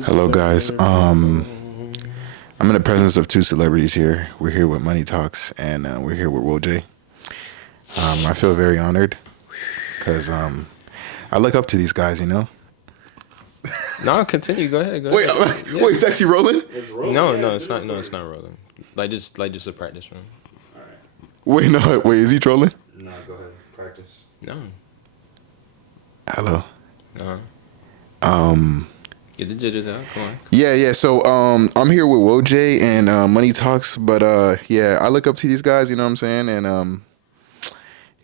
Hello, guys. I'm in the presence of two celebrities here. We're here with Money Talks, and we're here with Woj. I feel very honored because I look up to these guys. You know. No, continue. Go ahead. Wait, Yeah. wait, it's actually rolling. It's rolling. No, it's not. No, it's not rolling. Just a practice run. All right. Wait, no, wait, is he trolling? No, go ahead. Practice. No. Hello. Get the jitters out. Come on. Yeah. So I'm here with Woj and Money Talks, but yeah, I look up to these guys. You know what I'm saying? And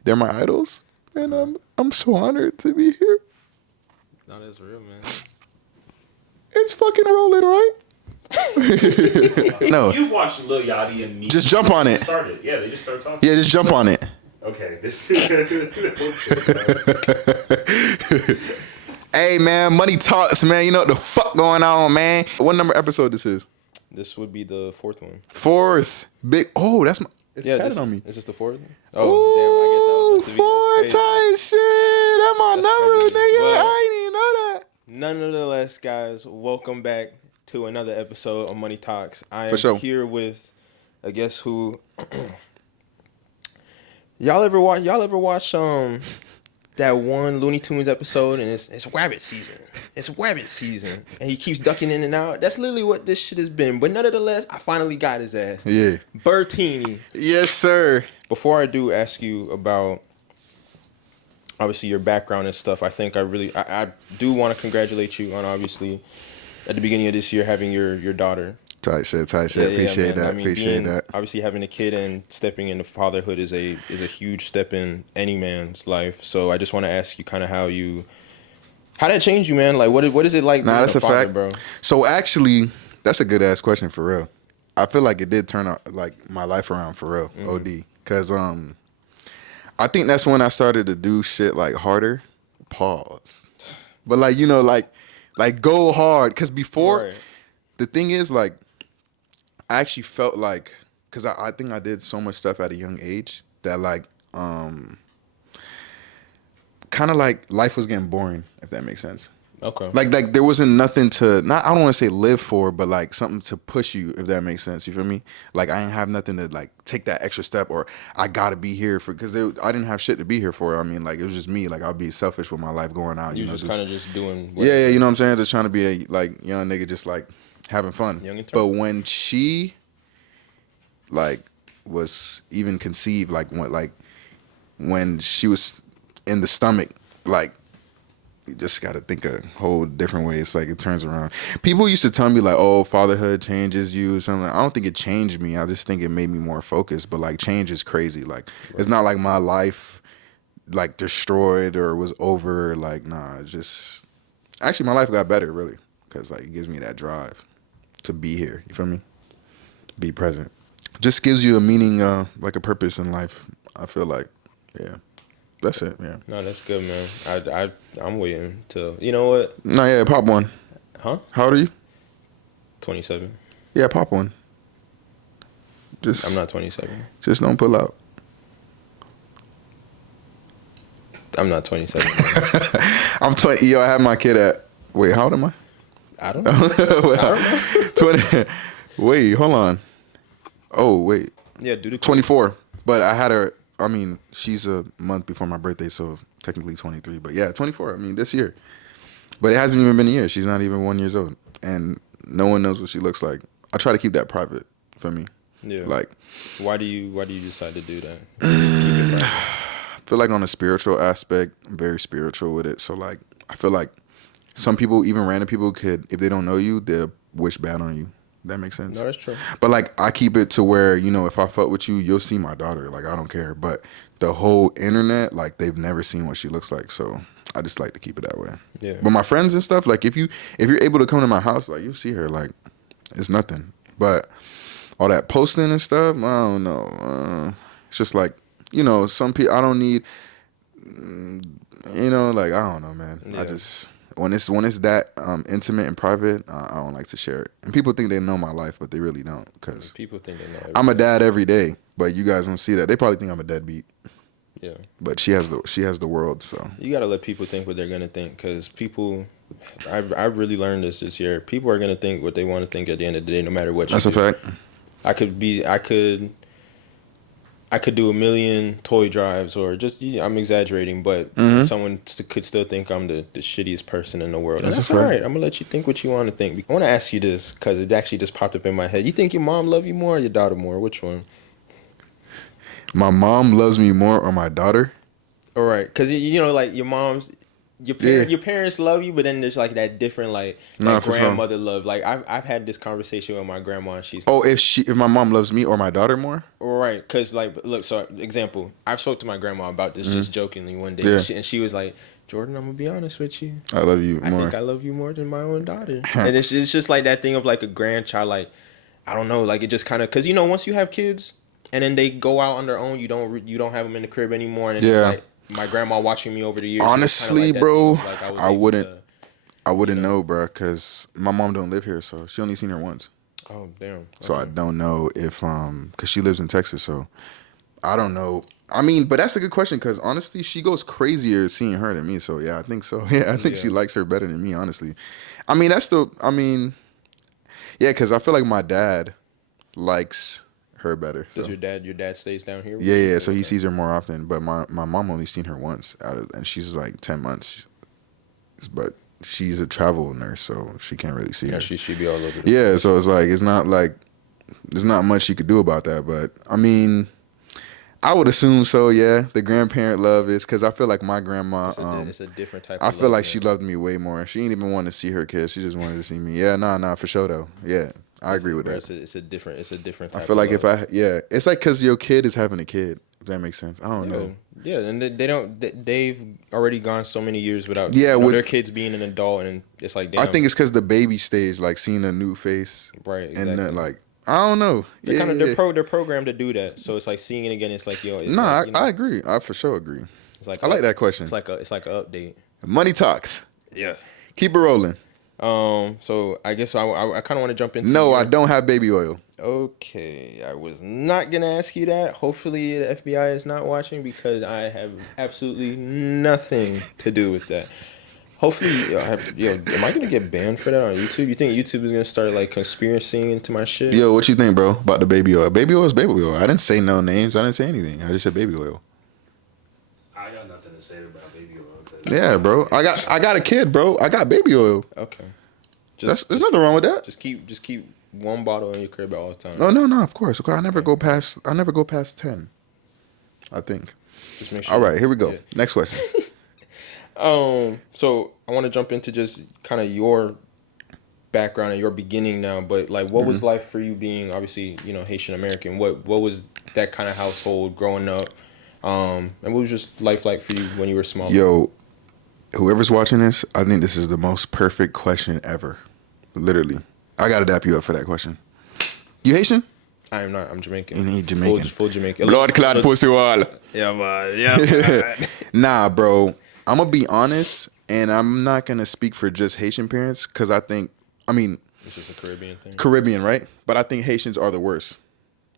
they're my idols, and I'm so honored to be here. No, that's real, man. It's fucking rolling, right? No. You watched Lil Yachty and me. Just jump on it. Started. Yeah, they just started talking. Yeah, just jump on it. Okay. This. Hey, man, Money Talks, man. You know what the fuck going on, man? What number episode this is? This would be the fourth one. Fourth. Big. Oh, that's my. It's This on me. Is this the fourth? Oh, damn. I guess that was four meant to be. That's crazy. tight shit. That's my number, crazy. nigga. Well, I ain't even know that. Nonetheless, guys, welcome back to another episode of Money Talks. I For am sure. here with, I guess who. Y'all ever watch that one Looney Tunes episode, and it's rabbit season. It's rabbit season, and he keeps ducking in and out. That's literally what this shit has been. But nonetheless, I finally got his ass. Yeah. Bertini. Yes, sir. Before I do ask you about obviously your background and stuff, I think I do want to congratulate you on obviously at the beginning of this year having your daughter. Tight shit. Yeah, Appreciate man. that. I mean, Appreciate that. Obviously, having a kid and stepping into fatherhood is a huge step in any man's life. So I just want to ask you kind of how that changed you, man. Like, what is it like? Nah, being that's a father, fact, bro. So actually, that's a good ass question for real. I feel like it did turn out like my life around for real, OD. Cause I think that's when I started to do shit like harder. Pause. But like like go hard. Cause before Right. the thing is like I actually felt like cause I think I did so much stuff at a young age that like kind of like life was getting boring, if that makes sense. Okay. Like there wasn't nothing to I don't want to say live for, but like something to push you, if that makes sense. You feel me? Like I didn't have nothing to like take that extra step, or I gotta be here for because I didn't have shit to be here for. I mean, like it was just me. Like I'd be selfish with my life going out. you know, just kind of just doing. yeah, you know what I'm saying? Just trying to be a like young nigga, just like having fun. Young and But turn. when she like was even conceived, when she was in the stomach, like you just got to think a whole different way. It's like it turns around. People used to tell me like, "Oh, fatherhood changes you," or something. I don't think it changed me. I just think it made me more focused. But like, change is crazy. Like, it's not like my life like destroyed or was over. Like, nah, it's just actually my life got better really because like it gives me that drive to be here. You feel me? Be present. Just gives you a meaning, like a purpose in life. I feel like, yeah. That's it, yeah. No, that's good, man. I'm waiting till you know what? No, yeah, pop one. Huh? How old are you? 27. Yeah, pop one. Just I'm not 27. Just don't pull out. I'm not 27. I'm 20. Yo, I had my kid at. Wait, how old am I? I don't know. I don't know. 20. Wait, hold on. Oh, wait. Yeah, do the 24. But I had her. I mean, she's a month before my birthday, so technically 23. But yeah, 24. I mean, this year. But it hasn't even been a year. She's not even 1 year old, and no one knows what she looks like. I try to keep that private for me. Yeah. Like, why do you decide to do that? Keep it private. I feel like on a spiritual aspect, I'm very spiritual with it. So like, I feel like some people, even random people, could, if they don't know you, they'll wish bad on you. That makes sense. No, that's true. But like, I keep it to where, you know, if I fuck with you, you'll see my daughter. Like, I don't care. But the whole internet, like, they've never seen what she looks like. So I just like to keep it that way. Yeah. But my friends and stuff, like, if you're able to come to my house, like, you'll see her. Like, it's nothing. But all that posting and stuff, I don't know. It's just like, you know, some people, I don't need, you know, like, I don't know, man. Yeah. I just, when it's that intimate and private, I don't like to share it. And people think they know my life, but they really don't. Because People think they know. I'm a dad every day, but you guys don't see that. They probably think I'm a deadbeat. Yeah. But she has the world. So You gotta let people think what they're gonna think, because people, I've really learned this year. People are gonna think what they want to think at the end of the day, no matter what you that's a do. fact. I could do a million toy drives, or just, I'm exaggerating, but Mm-hmm. someone could still think I'm the shittiest person in the world. And That's a that's all fact. right. I'm gonna let you think what you want to think. I want to ask you this because it actually just popped up in my head. You think your mom love you more or your daughter more? Which one? My mom loves me more or my daughter? All right, because like your mom's, your parents love you, but then there's like that different, like Nah, that for sure. grandmother love. Like I've had this conversation with my grandma, and she's Oh, if my mom loves me or my daughter more? right, because like, look, so example, I've spoke to my grandma about this just jokingly one day, Yeah. and she was like, Jordan, I'm gonna be honest with you. I love you I more. think I love you more than my own daughter. And it's just like that thing of like a grandchild, like, I don't know, like it just kind of, because once you have kids and then they go out on their own, you don't have them in the crib anymore, and it's Yeah. like my grandma watching me over the years. Honestly, so it's kinda like that bro, thing of, like, was I able wouldn't to- I wouldn't know. know, bro, because my mom don't live here, so she only seen her once. Oh damn. So I Okay. don't know if because she lives in Texas, so I don't know. I mean, but that's a good question because honestly, she goes crazier seeing her than me. So yeah, I think so. Yeah, I think she Yeah. likes her better than me. Honestly, I mean yeah, because I feel like my dad likes her better. So. Does your dad stays down here? with Yeah, you? yeah. So he Okay. sees her more often, but my mom only seen her once and she's like 10 months, but she's a travel nurse, so she can't really see Yeah, her. she be all over the Yeah, so it's like there's not much you could do about that. But I mean, I would assume so. Yeah, the grandparent love is because I feel like my grandma. It's a different type I of feel love, like man. she loved me way more. She didn't even want to see her kids. She just wanted to see me. Yeah, nah, for sure though. Yeah, I agree with Bro, that. it's a different type I feel like of love. it's like because your kid is having a kid. If that makes sense. I don't know. Yeah, and they've already gone so many years without Yeah, with their kids being an adult, and it's like, damn. I think it's because the baby stage, like seeing a new face, right, exactly. and then like I don't know. They're programmed to do that, so it's like seeing it again. It's like, yo, it's Nah, like, I agree. I for sure agree. it's like I like that question. It's like a update. Money talks. Yeah. Keep it rolling. So I guess I kind of want to jump into. No, I don't have baby oil. Okay, I was not gonna ask you that. Hopefully, the FBI is not watching because I have absolutely nothing to do with that. Hopefully, am I gonna get banned for that on YouTube? You think YouTube is gonna start like conspiracying into my shit? Yo, what you think, bro, about the baby oil? Baby oil is baby oil. I didn't say no names. I didn't say anything. I just said baby oil. I got nothing to say about baby oil. Yeah, bro. I got a kid, bro. I got baby oil. Okay. There's nothing wrong with that. Just keep one bottle in your crib all the time. Oh no, of course. I never go past 10. I think. Just make sure. All right, here we go. Yeah. Next question. So I want to jump into just kind of your background and your beginning now, but like, what was life for you being obviously, Haitian American? What was that kind of household growing up? And what was just life like for you when you were small? Yo, whoever's watching this, I think this is the most perfect question ever. Literally. I gotta dap you up for that question. You Haitian? I am not. I'm Jamaican. You need Jamaican. Full Jamaican. Blood clot pussy wall. Yeah, man. Yeah, man. Nah, bro. I'm gonna be honest, and I'm not gonna speak for just Haitian parents, because It's just a Caribbean thing. Caribbean, right? But I think Haitians are the worst.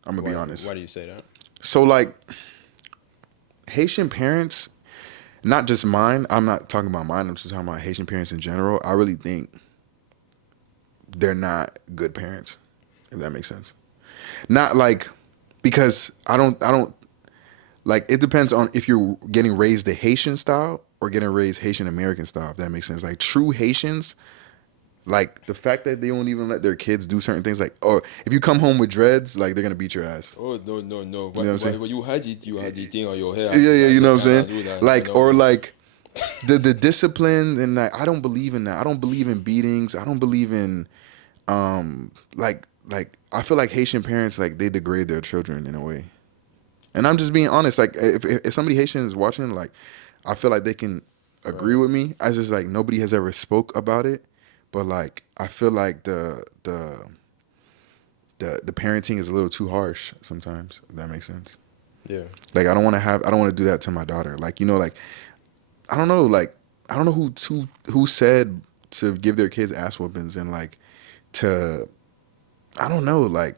I'm gonna be honest. Why do you say that? So like, Haitian parents, not just mine. I'm not talking about mine. I'm just talking about Haitian parents in general. I really think they're not good parents, if that makes sense. Not like, because I don't like, it depends on if you're getting raised the Haitian style or getting raised Haitian American style, if that makes sense. Like true Haitians, like the fact that they don't even let their kids do certain things, like, or if you come home with dreads, like they're gonna beat your ass. Oh no! You know what I'm saying? When you had the thing on your hair. Yeah, you know what I'm do saying? that, Like, or like the discipline, and like, I don't believe in that. I don't believe in beatings. I don't believe in like I feel like Haitian parents, like, they degrade their children in a way. And I'm just being honest. Like, if somebody Haitian is watching, like, I feel like they can agree with me. I just, like, nobody has ever spoke about it, but like, I feel like the parenting is a little too harsh sometimes. If that makes sense. Yeah. Like, I don't want to do that to my daughter. Like, like, I don't know who said to give their kids ass whoopings, and like I don't know, like,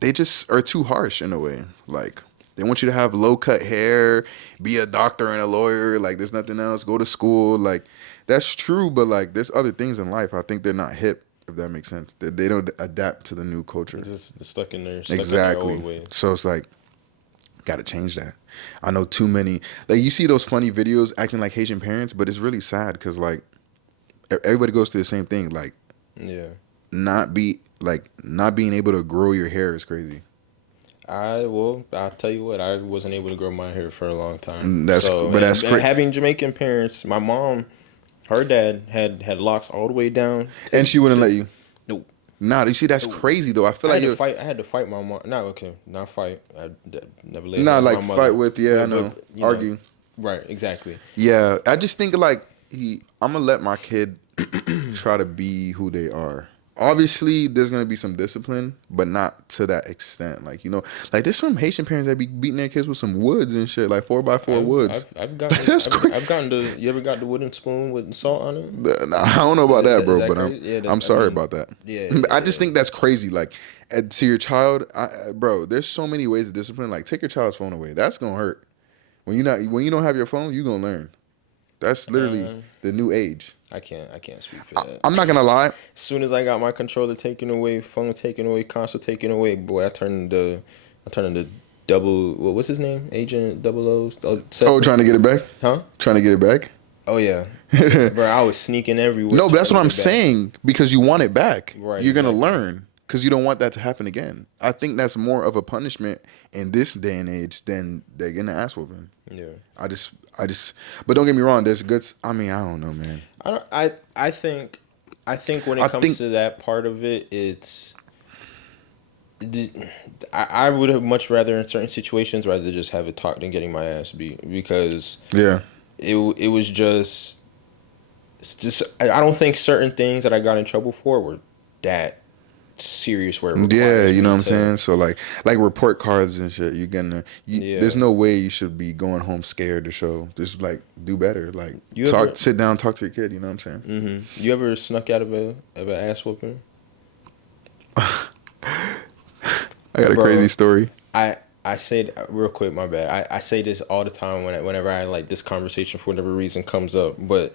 they just are too harsh in a way. Like, They want you to have low cut hair, be a doctor and a lawyer. Like, there's nothing else. Go to school. Like, that's true, but like, there's other things in life. I think they're not hip, if that makes sense. They don't adapt to the new culture. Just stuck in their Exactly. old ways. So it's like, gotta change that. I know too many. Like, you see those funny videos acting like Haitian parents, but it's really sad because like everybody goes through the same thing. Like, Yeah. not being able to grow your hair is crazy. I'll tell you what, I wasn't able to grow my hair for a long time. That's crazy. Having Jamaican parents, my mom, her dad had locks all the way down, And she wouldn't let you. Nope. Nah, you see, that's crazy though. I feel like I had to fight my mom. No, okay, not fight. I never let. Nah, like my mother. fight with. Yeah, I know. But, Argue. Right. Exactly. Yeah, I just think like I'm gonna let my kid try to be who they are. Obviously, there's gonna be some discipline, but not to that extent. Like, you know, like there's some Haitian parents that be beating their kids with some woods and shit, like 4x4 woods. I've gotten the. You ever got the wooden spoon with salt on it? Nah, I don't know about that, bro. that But crazy? I'm sorry about that. Yeah. I just think that's crazy. Like, to your child, bro. There's so many ways to discipline. Like, take your child's phone away. That's gonna hurt. When you don't have your phone, you gonna learn. That's literally the new age. I can't speak for that. I'm not gonna lie. As soon as I got my controller taken away, phone taken away, console taken away, boy, I turned into double. What's his name? Agent Double O's. Oh, trying to get it back? Huh? Trying to get it back? Oh yeah, bro. I was sneaking everywhere. No, but that's what I'm saying, because you want it back. Right. You're gonna learn because you don't want that to happen again. I think that's more of a punishment in this day and age than they're getting an ass whooping. Yeah. I just. But don't get me wrong. There's good. I mean, I don't know, man. I think when it comes to that part of it, it's. I would have much rather in certain situations rather just have it talked than getting my ass beat, because it was just it's just I don't think certain things that I got in trouble for were that serious where you know what I'm saying. So like report cards and shit, there's no way you should be going home scared to show. Just like do better, like sit down, talk to your kid. You know what I'm saying? Mm-hmm. You ever snuck out of an ass whooping? I got a crazy story. I say real quick, my bad. I say this all the time whenever I like this conversation for whatever reason comes up. But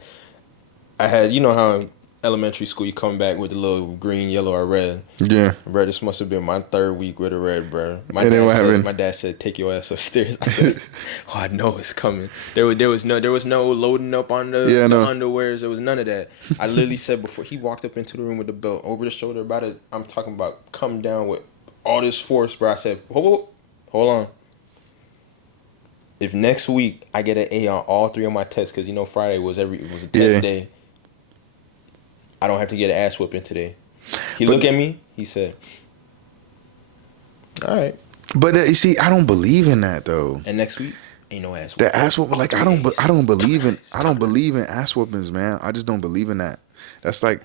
I had, you know how in elementary school you come back with the little green, yellow, or red. Yeah. Bro, this must have been my third week with a red, bro. My dad said, "Take your ass upstairs." I said, "Oh, I know it's coming." There was no loading up on the underwears. There was none of that. I literally said before he walked up into the room with the belt over the shoulder. I'm talking about come down with all this force, bro. I said, hold on. If next week I get an A on all three of my tests, because Friday was a test day, I don't have to get an ass whooping today. He looked at me. He said, "All right." But you see, I don't believe in that though. And next week, ain't no ass whooping. The ass whooping, like I don't believe in ass whoopings, man. I just don't believe in that. That's like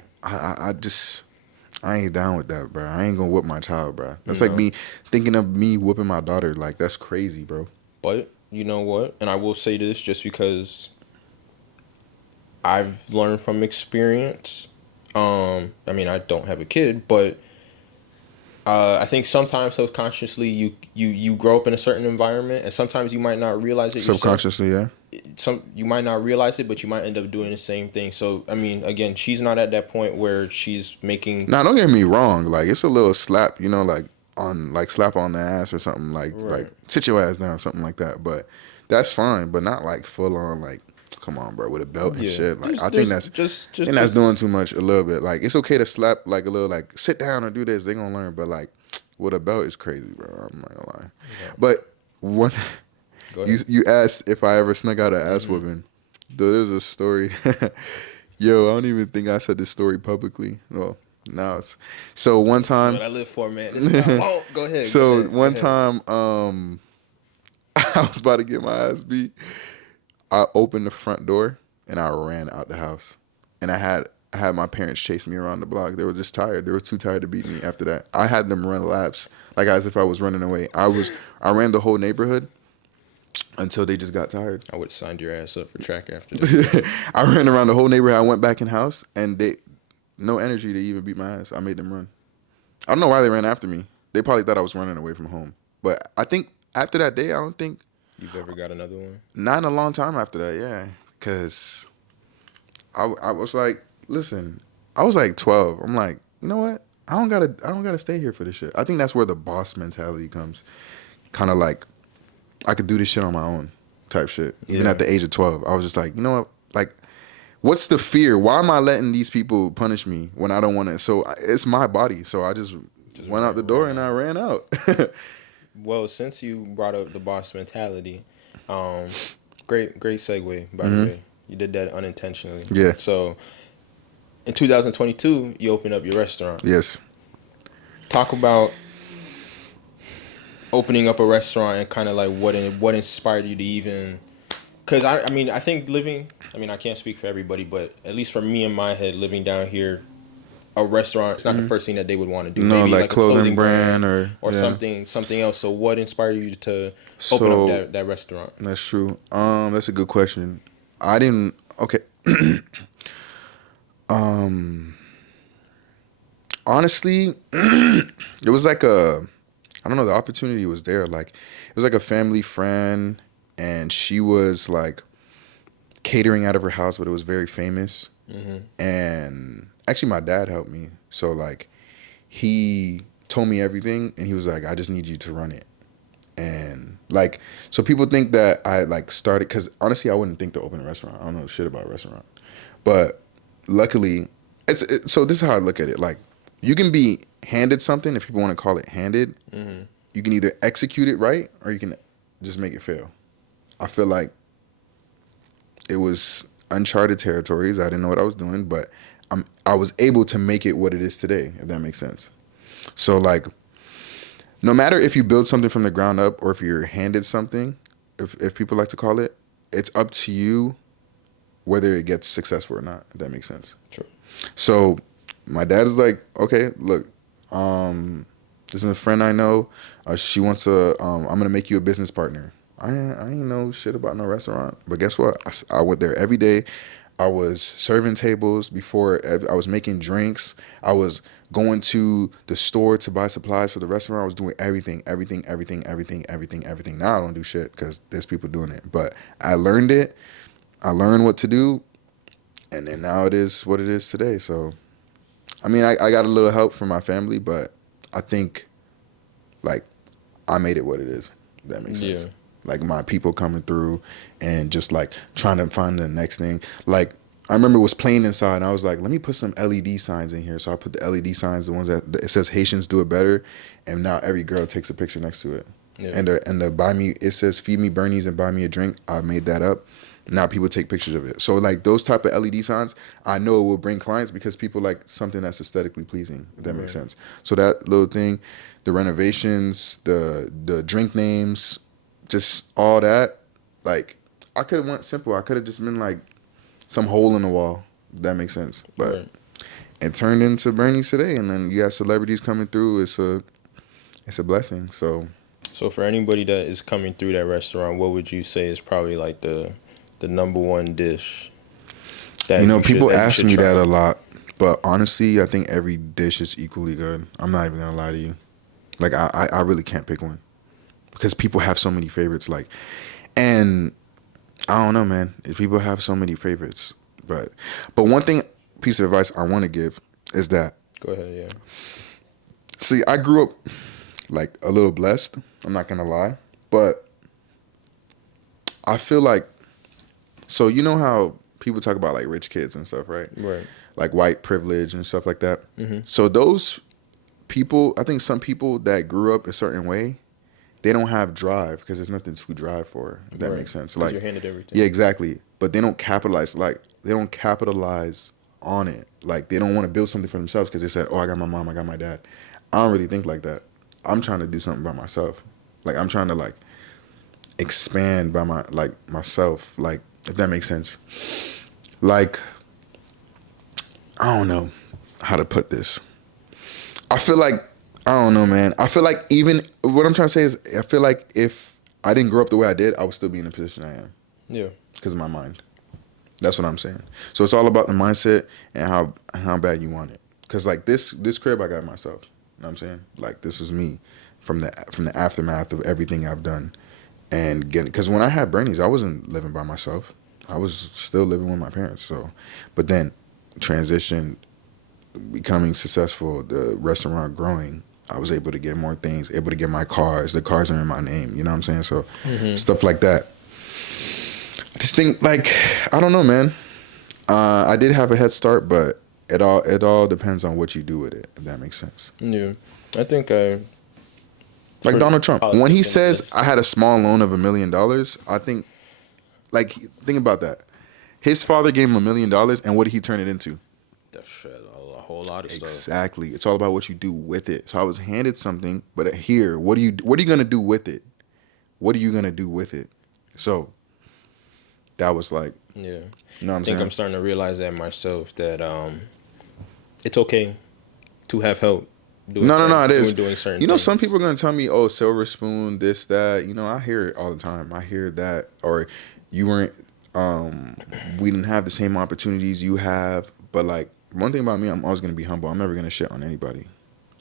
I ain't down with that, bro. I ain't gonna whoop my child, bro. That's like me thinking of me whooping my daughter. Like, that's crazy, bro. But you know what? And I will say this just because I've learned from experience. I mean, I don't have a kid, but I think sometimes subconsciously you grow up in a certain environment, and sometimes you might not realize it subconsciously, yourself. You might not realize it, but you might end up doing the same thing. So I mean, again, she's not at that point where she's making. Nah, don't get me wrong. Like, it's a little slap, slap on the ass or something, like sit your ass down, something like that. But that's fine. But not like full on, like, come on, bro, with a belt and shit. Like, I think that's that's doing too much a little bit. Like, it's okay to slap like a little, like, sit down or do this. They gonna learn. But like with a belt is crazy, bro. I'm not gonna lie. Yeah. But one. You asked if I ever snuck out an ass whooping. Dude, there's a story. Yo, I don't even think I said this story publicly. Well, now it's so one time. That's what I live for, man. Go ahead. So one time, I was about to get my ass beat. I opened the front door and I ran out the house, and I had my parents chase me around the block. They were just tired. They were too tired to beat me. After that, I had them run laps like as if I was running away. I ran the whole neighborhood until they just got tired. I would have signed your ass up for track after this. I ran around the whole neighborhood. I went back in house, and they no energy to even beat my ass. I made them run. I don't know why they ran after me. They probably thought I was running away from home. But I think after that day, I don't think You've ever got another one? not in a long time after that. Yeah, because I was like, listen, I was like 12. I'm like, you know what? I don't gotta stay here for this shit. I think that's where the boss mentality comes. Kind of like, I could do this shit on my own type shit. Even Yeah. at the age of 12, I was just like, you know what? Like, what's the fear? Why am I letting these people punish me when I don't want to? So it's my body. So I just went out the door and I ran out. Well, since you brought up the boss mentality, great segue, by the Mhm. way. You did that unintentionally. Yeah. So, in 2022, you opened up your restaurant. Yes. Talk about opening up a restaurant and kind of like what inspired you to even, because I mean, I think living, I mean, I can't speak for everybody, but at least for me in my head, living down here, a restaurant, it's not the first thing that they would want to do. No, Maybe like a clothing brand or yeah. something else. So what inspired you to open So up that restaurant? that's true. That's a good question. I didn't. Okay. Honestly, it was like I don't know. The opportunity was there. Like it was like a family friend, and she was like catering out of her house, but it was very famous. And actually, my dad helped me. So like, he told me everything, and he was like, "I just need you to run it." And like, so people think that I like started because honestly, I wouldn't think to open a restaurant. I don't know shit about a restaurant, but luckily, so this is how I look at it. Like, you can be handed something if people want to call it handed. You can either execute it right or you can just make it fail. I feel like it was uncharted territories. I didn't know what I was doing, but I was able to make it what it is today, if that makes sense. So like, no matter if you build something from the ground up or if you're handed something, if people like to call it, it's up to you whether it gets successful or not, if that makes sense. True. So my dad is like, okay, look, this is a friend I know. She wants to, I'm going to make you a business partner. I ain't know shit about no restaurant. But guess what? I went there every day. I was serving tables before. I was making drinks. I was going to the store to buy supplies for the restaurant. I was doing everything. Now I don't do shit because there's people doing it. But I learned it. I learned what to do. And then now it is what it is today. So, I mean, I got a little help from my family, but I think, like, I made it what it is. If that makes sense. Yeah. Like, my people coming through and just, like, trying to find the next thing. Like, I remember it was playing inside, and I was like, let me put some LED signs in here. So I put the LED signs, the ones that it says Haitians do it better, and now every girl takes a picture next to it. Yeah. And the buy me, it says feed me Bernie's and buy me a drink. I made that up. Now people take pictures of it. So like those type of LED signs, I know it will bring clients because people like something that's aesthetically pleasing, if that makes sense. So that little thing, the renovations, the drink names, just all that, like I could have went simple. I could have just been like some hole in the wall, if that makes sense. But it turned into Bernie's today, and then you got celebrities coming through. It's a blessing. So for anybody that is coming through that restaurant, what would you say is probably like the number one dish that people that ask me try? that a lot, but honestly, I think every dish is equally good. I'm not even gonna lie to you. Like I really can't pick one because people have so many favorites. Like, and I don't know, man. If people have so many favorites, but one piece of advice I want to give is that. Go ahead, yeah. See, I grew up like a little blessed. I'm not gonna lie, but I feel like. So you know how people talk about like rich kids and stuff, right? Right. Like white privilege and stuff like that. So those people, I think some people that grew up a certain way, they don't have drive because there's nothing to drive for. If that makes sense. Like you're handed everything. Yeah, exactly. But they don't capitalize. Like they don't capitalize on it. Like they don't want to build something for themselves because they said, "Oh, I got my mom, I got my dad." I don't really think like that. I'm trying to do something by myself. Like I'm trying to like expand by myself. Like. If that makes sense. Like, I don't know how to put this. I feel like, I don't know, man. I feel like even, what I'm trying to say is, I feel like if I didn't grow up the way I did, I would still be in the position I am. Yeah. Because of my mind. That's what I'm saying. So it's all about the mindset and how bad you want it. Because like this crib I got myself. You know what I'm saying? Like this was me from the aftermath of everything I've done, and getting, because when I had Bernie's, I wasn't living by myself. I was still living with my parents. So, but then transition, becoming successful, the restaurant growing, I was able to get more things, able to get my cars. The cars are in my name. You know what I'm saying? So stuff like that. I just think, like, I don't know, man. I did have a head start, but it all depends on what you do with it, if that makes sense. Yeah. I think like Donald Trump, when he says this. I had a small loan of $1 million, I think, like, think about that. His father gave him $1 million, and what did he turn it into? That's a whole lot of stuff. Exactly. It's all about what you do with it. So I was handed something, but here, what are you gonna do with it? What are you gonna do with it? So that was like, Yeah. you know what I'm I think saying? I'm starting to realize that myself, that it's okay to have help. No, it is. Doing certain You know, things. some people are gonna tell me, "Oh, silver spoon, this, that." You know, I hear it all the time. I hear that, or you weren't. We didn't have the same opportunities you have. But like, one thing about me, I'm always gonna be humble. I'm never gonna shit on anybody.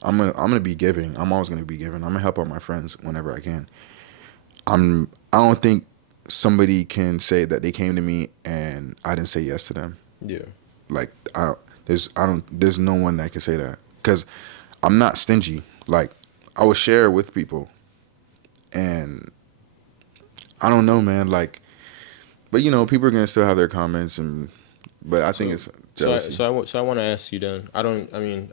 I'm gonna be giving. I'm always gonna be giving. I'm gonna help out my friends whenever I can. I don't think somebody can say that they came to me and I didn't say yes to them. Yeah. Like, there's no one that can say that, because I'm not stingy. Like, I will share with people, and I don't know, man. Like, but you know, people are gonna still have their comments, but I think it's jealousy. So I want to ask you then. I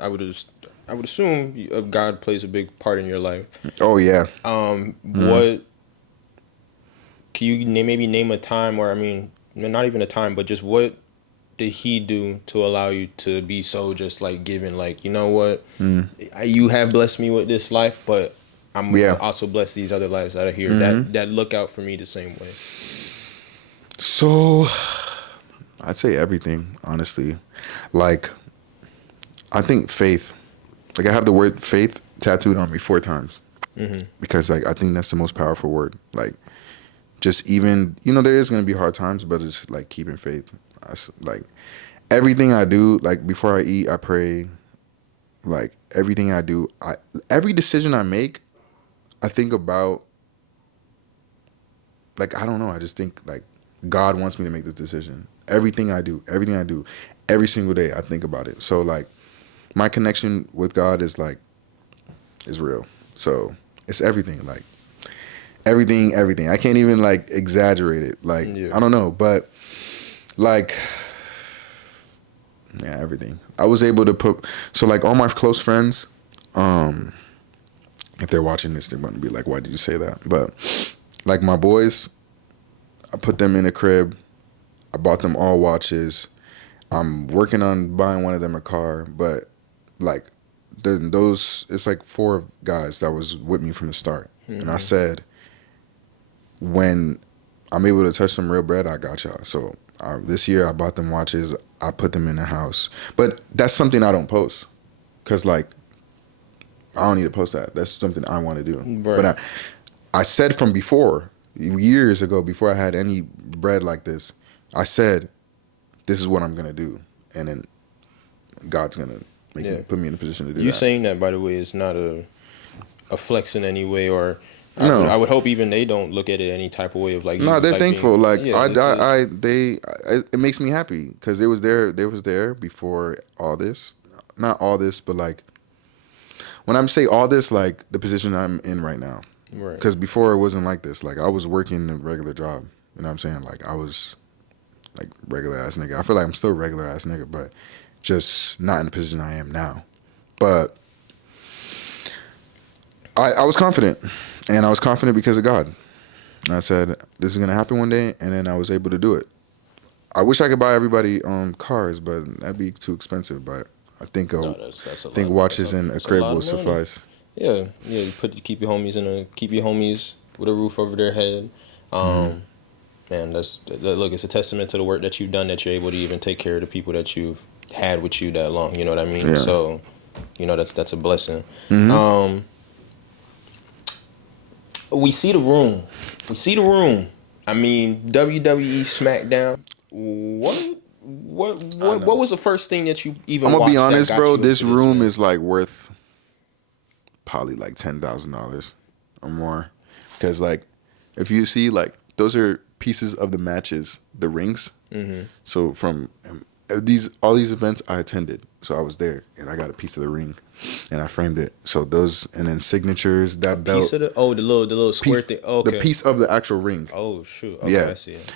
would assume God plays a big part in your life. Oh yeah. What can you maybe name a time, or not even a time, but just what did he do to allow you to be so just like giving? Like, you know what, you have blessed me with this life, but I'm gonna also bless these other lives out of here that look out for me the same way. So, I'd say everything, honestly. Like, I think faith. Like, I have the word faith tattooed on me 4 times. Because, like, I think that's the most powerful word. Like, just even, you know, there is going to be hard times, but it's like keeping faith. Like, everything I do, like, before I eat, I pray. Like, everything I do, every decision I make, I think about, like, I don't know, I just think, like, God wants me to make this decision. Everything I do, every single day, I think about it. So, like, my connection with God is real. So, it's everything, like, everything. I can't even, like, exaggerate it. Like, I don't know, but, like, yeah, everything. I was able to put, so, like, all my close friends, if they're watching this, they're going to be like, why did you say that? But, like, my boys, I put them in a crib. I bought them all watches. I'm working on buying one of them a car. But, like, it's like 4 guys that was with me from the start. And I said, when I'm able to touch some real bread, I got y'all. So this year I bought them watches. I put them in the house. But that's something I don't post. Because, like, I don't need to post that. That's something I want to do. Right. But I said from before, years ago, before I had any bread like this, I said, this is what I'm going to do. And then God's going to put me in a position to do that. You saying that, by the way, is not a flex in any way, or No. I would hope even they don't look at it any type of way of like. No, they're like thankful. Being, It makes me happy because they was there before all this. Not all this, but, like, when I'm say all this, like, the position I'm in right now. Right. Because before it wasn't like this. Like, I was working a regular job. You know what I'm saying? Like, I was, like, regular ass nigga. I feel like I'm still regular ass nigga, but just not in the position I am now. But I was confident, and I was confident because of God. And I said, this is gonna happen one day, and then I was able to do it. I wish I could buy everybody cars, but that'd be too expensive. But I think that's a lot. watches and a crib will suffice. Yeah. You keep your homies with a roof over their head. Man, look, it's a testament to the work that you've done, that you're able to even take care of the people that you've had with you that long. You know what I mean? Yeah. So, you know, that's a blessing. We see the room. I mean, WWE SmackDown. What was the first thing that you even? I'm gonna be watched that honest, got bro. you This into room man? is, like, worth probably like $10,000 or more. Because like, if you see like those are pieces of the matches, the rings. Mm-hmm. So from all these events I attended, so I was there and I got a piece of the ring, and I framed it. So those and then signatures, that belt, Piece of the the little square piece, thing. Oh, okay. the piece of the actual ring. Oh shoot. Okay, Yeah. I see it.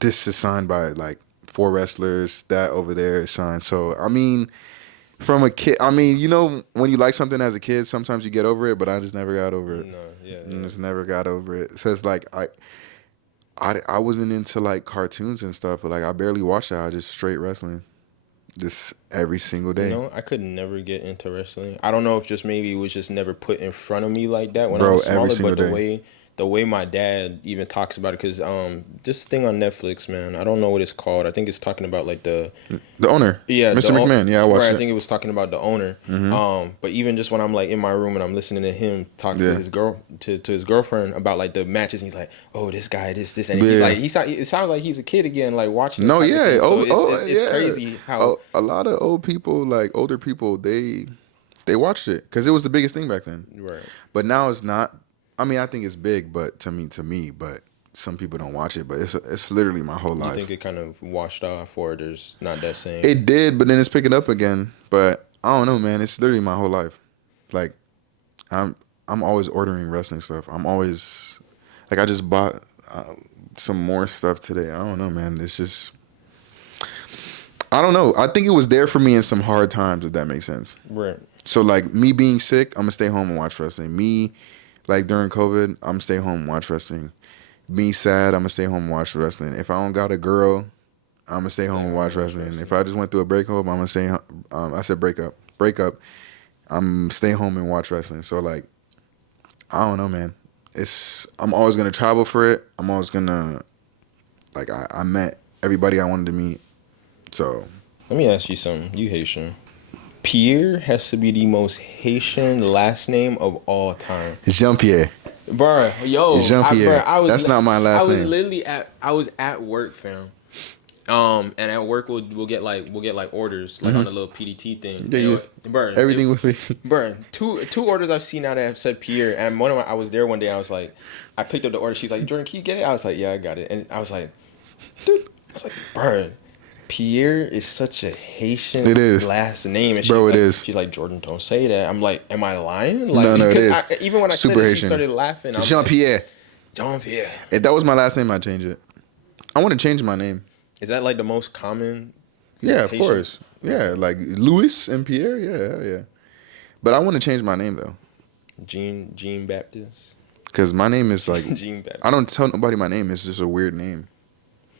This is signed by like 4 wrestlers. That over there is signed. So I mean, from a kid, I mean, you know, when you like something as a kid, sometimes you get over it, but I just never got over it. No, yeah. I just never got over it. So it's like I wasn't into like cartoons and stuff, but like I barely watched that. I just straight wrestling, just every single day. You know, I could never get into wrestling. I don't know if just maybe it was just never put in front of me like that when I Bro, was every smaller. But single day. the way my dad even talks about it, because this thing on Netflix, man, I don't know what it's called. I think it's talking about like the owner, Mr. McMahon. Yeah, I watched right, it. I think it was talking about the owner. But even just when I'm like in my room and I'm listening to him talk Yeah. to his to his girlfriend about like the matches, and he's like, "Oh, this guy, this," and he's Yeah. like, it sounds like he's a kid again, like watching. No, this type of yeah, thing. So it's yeah. crazy how a lot of older people, they watched it because it was the biggest thing back then. right. But now it's not. I mean, I think it's big, but to me, but some people don't watch it. But it's literally my whole You life. think it kind of washed off, or there's not that same? It did, but then it's picking up again. But I don't know, man. It's literally my whole life. Like, I'm always ordering wrestling stuff. I'm always like, I just bought some more stuff today. I don't know, man. It's just, I don't know. I think it was there for me in some hard times, if that makes sense. Right. So like me being sick, I'm gonna stay home and watch wrestling. Me, like during COVID, I'm gonna stay home and watch wrestling. Me sad, I'm gonna stay home and watch wrestling. If I don't got a girl, I'm gonna stay home and watch wrestling. If I just went through a breakup, I'm gonna stay. I said breakup. I'm stay home and watch wrestling. So like, I don't know, man. I'm always gonna travel for it. I'm always gonna, like, I met everybody I wanted to meet. So Let me ask you something. You Haitian. Pierre has to be the most Haitian last name of all time. Jean-Pierre. Bruh, yo, Jean-Pierre. That's not my last name. I was literally at work, fam. And at work we'll get like orders like on the little PDT thing. Yeah, Bruh, everything with me. Bruh, two orders I've seen now that have said Pierre, and I was there one day. I was like, I picked up the order. She's like, Jordan, can you get it? I was like, yeah, I got it. And I was like, dude, bruh, Pierre is such a Haitian last name. And Bro, it is. She's like, Jordan, don't say that. I'm like, am I lying? Like, No, it is. Even when I Super said it, Haitian. she started laughing. Jean-Pierre. Like, Jean-Pierre. If that was my last name, I'd change it. I want to change my name. Is that like the most common? Yeah, of Haitian? course. Yeah, like Louis and Pierre. Yeah. But I want to change my name though. Jean Baptiste. Because my name is like, Jean Baptiste. I don't tell nobody my name. It's just a weird name.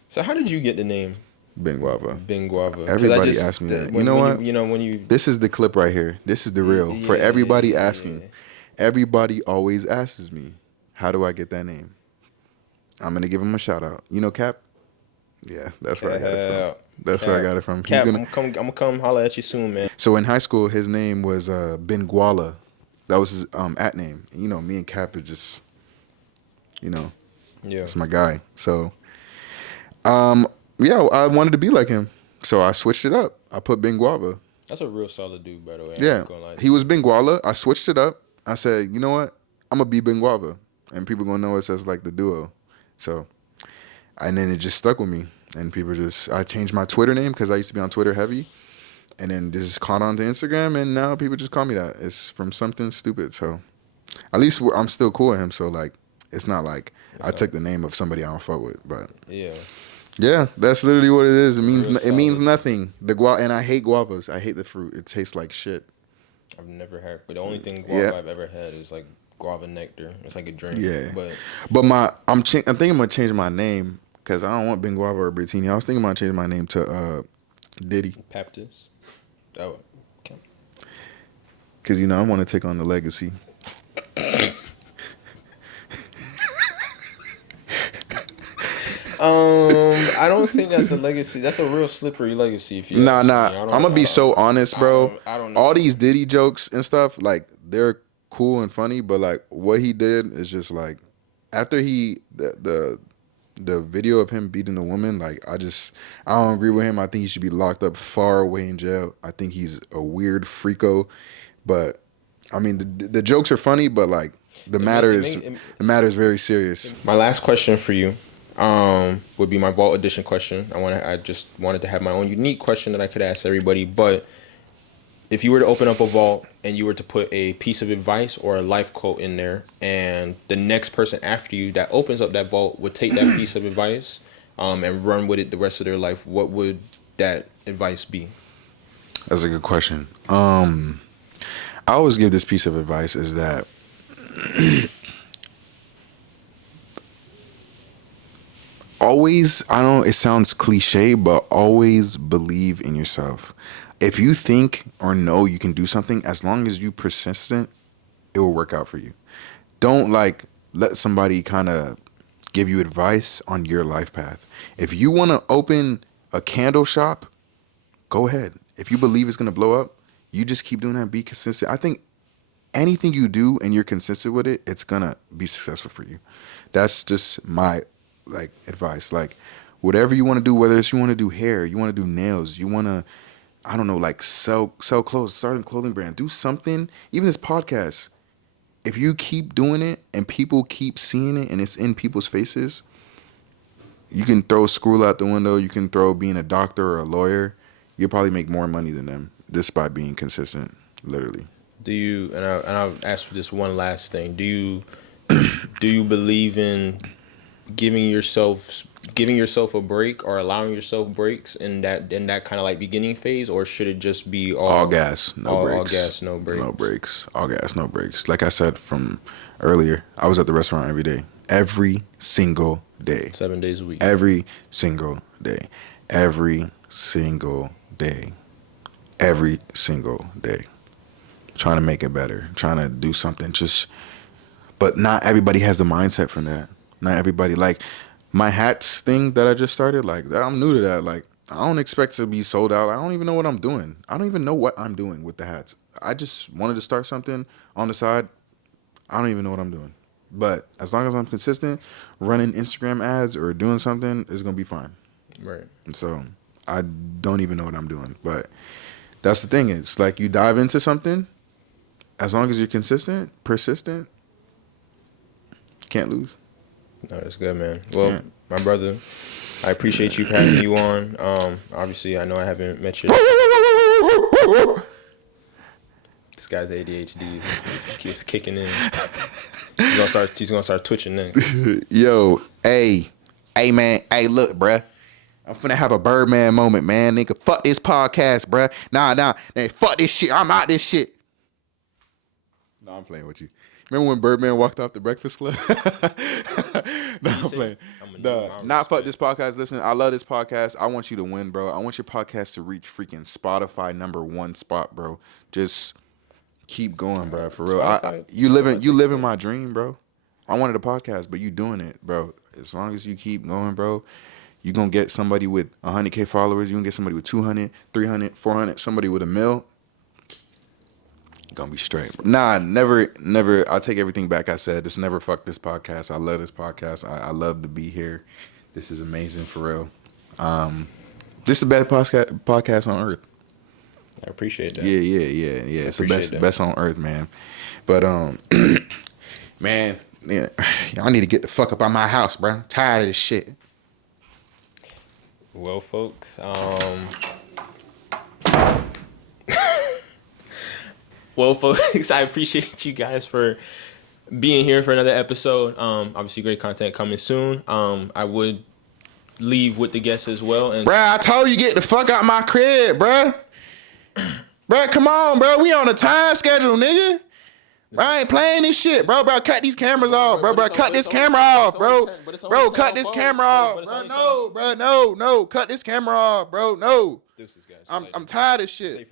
So how did you get the name Ben Guava. Ben Guava? 'Cause Everybody asks me that. You know what? When you This is the clip right here. This is the real. For everybody asking. Everybody always asks me, how do I get that name? I'm going to give him a shout out. You know Cap? Yeah, that's where I got it from. That's where I got it from. Cap, I'm gonna come holler at you soon, man. So in high school, his name was Ben Guala. That was his at name. You know, me and Cap are just, Yeah. that's my guy. So, yeah, I wanted to be like him. So I switched it up. I put Ben Guava. That's a real solid dude, by the way. Yeah, he was Ben Guala. I switched it up. I said, you know what? I'm going to be Ben Guava. And people going to know us as like the duo. So, and then it just stuck with me. And I changed my Twitter name because I used to be on Twitter heavy. And then this caught on to Instagram. And now people just call me that. It's from something stupid. So, at least I'm still cool with him. So, like, it's not like I took the name of somebody I don't fuck with. But, yeah, that's literally what it is. It means nothing. And I hate guavas. I hate the fruit. It tastes like shit. I've never had, but the only thing guava I've ever had is like guava nectar. It's like a drink. Yeah. But I'm thinking I'm gonna change my name because I don't want Ben Guava or Bertini. I was thinking about changing my name to Diddy. Baptiste. Oh. Okay. Because I want to take on the legacy. I don't think that's a legacy. That's a real slippery legacy. If you Nah. ask me. I'm gonna be so honest, bro. I don't know. All these Diddy jokes and stuff, like they're cool and funny, but like what he did is just like after the video of him beating the woman, like I don't agree with him. I think he should be locked up far away in jail. I think he's a weird freako, but I mean, the jokes are funny, but like the matter is very serious. My last question for you would be my vault edition question. I just wanted to have my own unique question that I could ask everybody. But if you were to open up a vault and you were to put a piece of advice or a life quote in there, and the next person after you that opens up that vault would take that piece of advice and run with it the rest of their life, what would that advice be? That's a good question. I always give this piece of advice is that always, it sounds cliche, but always believe in yourself. If you think or know you can do something, as long as you're persistent, it will work out for you. Don't like let somebody kind of give you advice on your life path. If you want to open a candle shop, go ahead. If you believe it's going to blow up, you just keep doing that. Be consistent. I think anything you do and you're consistent with it, it's going to be successful for you. That's just my like advice. Like whatever you want to do, whether it's you want to do hair, you want to do nails, you want to, I don't know, like sell clothes, start a clothing brand, do something. Even this podcast, if you keep doing it and people keep seeing it and it's in people's faces, you can throw school out the window. You can throw being a doctor or a lawyer. You'll probably make more money than them just by being consistent, literally. Do you, and I'll ask this one last thing. Do you believe in giving yourself a break or allowing yourself breaks in that kind of like beginning phase, or should it just be all gas, no breaks? All gas, no breaks. No breaks. All gas, no breaks. Like I said from earlier, I was at the restaurant every day. Every single day. 7 days a week. Every single day. Every single day. Every single day. Trying to make it better. Trying to do something. But not everybody has the mindset from that. Not everybody. Like, my hats thing that I just started, like, I'm new to that. Like, I don't expect to be sold out. I don't even know what I'm doing. I don't even know what I'm doing with the hats. I just wanted to start something on the side. I don't even know what I'm doing. But as long as I'm consistent, running Instagram ads or doing something is going to be fine. Right. So I don't even know what I'm doing. But that's the thing. It's like you dive into something, as long as you're consistent, persistent, can't lose. No, that's good, man. Well, my brother, I appreciate you having you on. Obviously, I know I haven't met you. This guy's ADHD is kicking in. He's gonna start twitching next. Yo, hey, man, hey, look, bruh. I'm finna have a Birdman moment, man. Nigga, fuck this podcast, bruh. Nah, hey, fuck this shit. I'm out this shit. No, I'm playing with you. Remember when Birdman walked off the Breakfast Club? No, I'm playing. Not fuck this podcast. Listen, I love this podcast. I want you to win, bro. I want your podcast to reach freaking Spotify #1 spot, bro. Just keep going, bro. For real. You living my dream, bro. I wanted a podcast, but you doing it, bro. As long as you keep going, bro, you gonna get somebody with 100K followers. You gonna get somebody with 200, 300, 400, somebody with 1 million. Gonna be straight. Nah, never. I take everything back I said. Just never fuck this podcast. I love this podcast. I love to be here. This is amazing for real. This is the best podcast on earth. I appreciate that. Yeah. It's the best on earth, man. But man, yeah, y'all need to get the fuck up out my house, bro. I'm tired of this shit. Well, folks, I appreciate you guys for being here for another episode. Obviously, great content coming soon. I would leave with the guests as well. And bruh, I told you get the fuck out my crib, bruh. Bruh, come on, bro. We on a time schedule, nigga. Bro, I ain't playing this shit, bro. Bro, cut these cameras off, bro. Bro, cut this camera off, bro. Bro, cut this camera off, bro. No, bro, no. Cut this camera off, bro. No. I'm tired of shit.